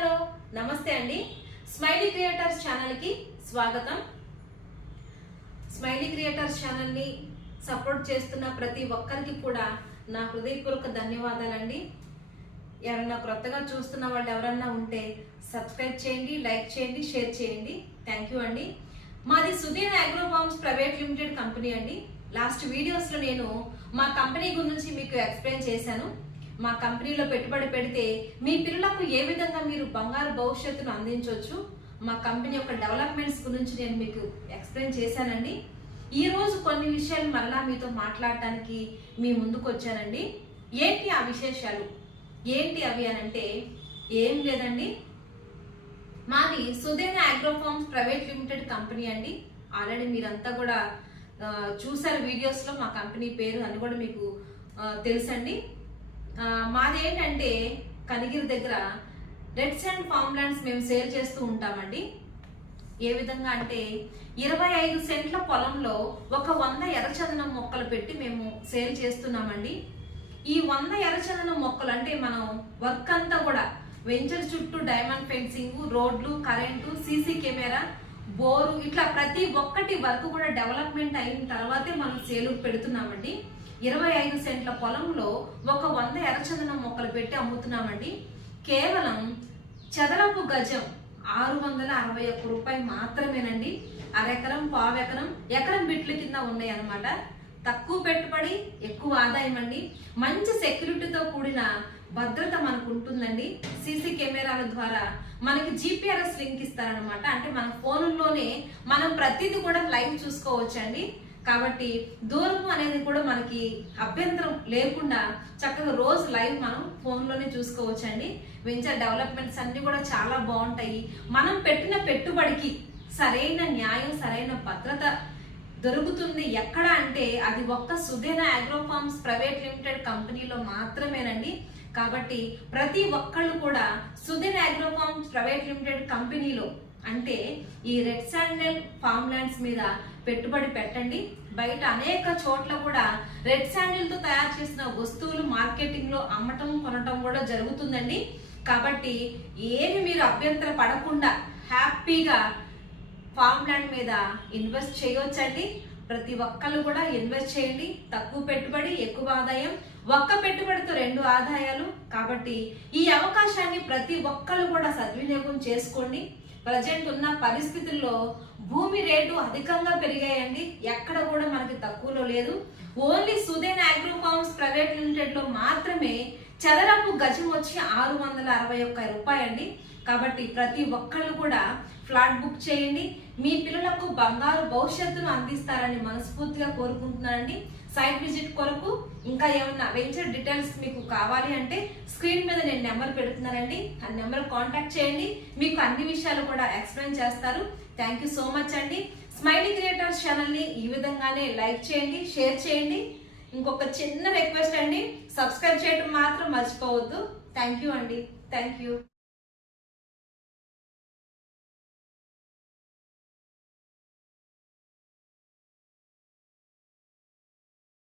Hello నమస్తే అండి. Smiley creators channel కి స్వాగతం. స్మైలీ క్రియేటర్స్ ఛానల్ ని సపోర్ట్ చేస్తున్న ప్రతి ఒక్కరికి కూడా నా హృదయపూర్వక ధన్యవాదాలండి. ఎవరన్నా కొత్తగా చూస్తున్న వాళ్ళు ఎవరన్నా ఉంటే సబ్స్క్రైబ్ చేయండి, లైక్ చేయండి, షేర్ చేయండి. థ్యాంక్ యూ అండి. మాది Sudheer agro forms private limited company అండి. లాస్ట్ వీడియోస్ లో నేను మా కంపెనీ గురించి మీకు ఎక్స్ప్లెయిన్ చేశాను. మా కంపెనీలో పెట్టుబడి పెడితే మీ పిల్లలకు ఏ విధంగా మీరు బంగారు భవిష్యత్తును అందించవచ్చు, మా కంపెనీ యొక్క డెవలప్మెంట్స్ గురించి నేను మీకు ఎక్స్ప్లెయిన్ చేశానండి. ఈ రోజు కొన్ని విషయాలు మళ్ళా మీతో మాట్లాడటానికి మీ ముందుకు వచ్చానండి. ఏంటి ఆ విశేషాలు, ఏంటి అవి అని అంటే ఏం లేదండి, మాది Sudheer agro forms private limited company అండి. ఆల్రెడీ మీరంతా కూడా చూసారు వీడియోస్ లో, మా కంపెనీ పేరు అని కూడా మీకు తెలుసండి. మాదేంటంటే కనిగిరి దగ్గర రెడ్ శాండ్ ఫార్మ్ ల్యాండ్స్ మేము సేల్ చేస్తూ ఉంటామండి. ఏ విధంగా అంటే 25 సెంట్ల పొలంలో ఒక 100 ఎర్రచందనం మొక్కలు పెట్టి మేము సేల్ చేస్తున్నామండి. ఈ 100 ఎర్రచందనం మొక్కలు అంటే మనం వర్క్ అంతా కూడా వెంచర్ చుట్టూ డైమండ్ ఫెన్సింగ్, రోడ్లు, కరెంటు, సీసీ కెమెరా, బోరు, ఇట్లా ప్రతి ఒక్కటి వర్క్ కూడా డెవలప్మెంట్ అయిన తర్వాతే మనం సేల్ పెడుతున్నామండి. 25 సెంట్ల పొలంలో ఒక 100 ఎర్రచందనం మొక్కలు పెట్టి అమ్ముతున్నామండి. కేవలం చదరపు గజం 661 రూపాయలు మాత్రమేనండి. అరెకరం, పావెకరం, ఎకరం బిట్ల కింద ఉన్నాయి అన్నమాట. తక్కువ పెట్టుబడి, ఎక్కువ ఆదాయం అండి. మంచి సెక్యూరిటీతో కూడిన భద్రత మనకు ఉంటుందండి. సీసీ కెమెరాల ద్వారా మనకి జీపీఆర్ఎస్ లింక్ ఇస్తారనమాట. అంటే మన ఫోన్లోనే మనం ప్రతిదీ కూడా లైవ్ చూసుకోవచ్చండి. కాబట్టి దూరం అనేది కూడా మనకి అభ్యంతరం లేకుండా చక్కగా రోజు లైవ్ మనం ఫోన్లోనే చూసుకోవచ్చండి. వెంచర్ డెవలప్మెంట్స్ అన్ని కూడా చాలా బాగుంటాయి. మనం పెట్టిన పెట్టుబడికి సరైన న్యాయం, సరైన భద్రత దొరుకుతుంది ఎక్కడ అంటే అది ఒక్క Sudheer agro forms private limited కంపెనీలో మాత్రమేనండి. కాబట్టి ప్రతి ఒక్కళ్ళు కూడా Sudheer agro forms private limited కంపెనీలో అంటే ఈ రెడ్ శాండల్ ఫార్మ్ ల్యాండ్స్ మీద పెట్టుబడి పెట్టండి. బయట అనేక చోట్ల కూడా రెడ్ శాండిల్ తో తయారు చేసిన వస్తువులు మార్కెటింగ్ లో అమ్మటం, కొనటం కూడా జరుగుతుందండి. కాబట్టి ఏమి మీరు అభ్యంతర పడకుండా హ్యాపీగా ఫార్మ్ ల్యాండ్ మీద ఇన్వెస్ట్ చేయవచ్చండి. ప్రతి ఒక్కళ్ళు కూడా ఇన్వెస్ట్ చేయండి. తక్కువ పెట్టుబడి, ఎక్కువ ఆదాయం. ఒక్క పెట్టుబడితో 2 ఆదాయాలు. కాబట్టి ఈ అవకాశాన్ని ప్రతి ఒక్కళ్ళు కూడా సద్వినియోగం చేసుకోండి. ప్రజెంట్ ఉన్న పరిస్థితుల్లో భూమి రేటు అధికంగా పెరిగాయండి. ఎక్కడ కూడా మనకి తక్కువలో లేదు. Only Sudheer agro forms private limited లో మాత్రమే చదరపు గజం వచ్చి 661 రూపాయలండి. కాబట్టి ప్రతి ఒక్కళ్ళు కూడా ఫ్లాట్ బుక్ చేయండి. మీ పిల్లలకు బంగారు భవిష్యత్తును అందిస్తారని మనస్ఫూర్తిగా కోరుకుంటున్నానండి. సైట్ విజిట్ కొరకు ఇంకా ఏమన్నా వెంచర్ డీటెయిల్స్ మీకు కావాలి అంటే స్క్రీన్ మీద నేను నెంబర్ పెడుతున్నానండి. ఆ నెంబర్ కాంటాక్ట్ చేయండి. మీకు అన్ని విషయాలు కూడా ఎక్స్ప్లెయిన్ చేస్తారు. థ్యాంక్ యూ సో మచ్ అండి. స్మైలీ క్రియేటర్స్ ఛానల్ ని ఈ విధంగానే లైక్ చేయండి, షేర్ చేయండి. ఇంకొక చిన్న రిక్వెస్ట్ అండి, సబ్స్క్రైబ్ చేయడం మాత్రం మర్చిపోవద్దు. థ్యాంక్ యూ అండి. Thank you.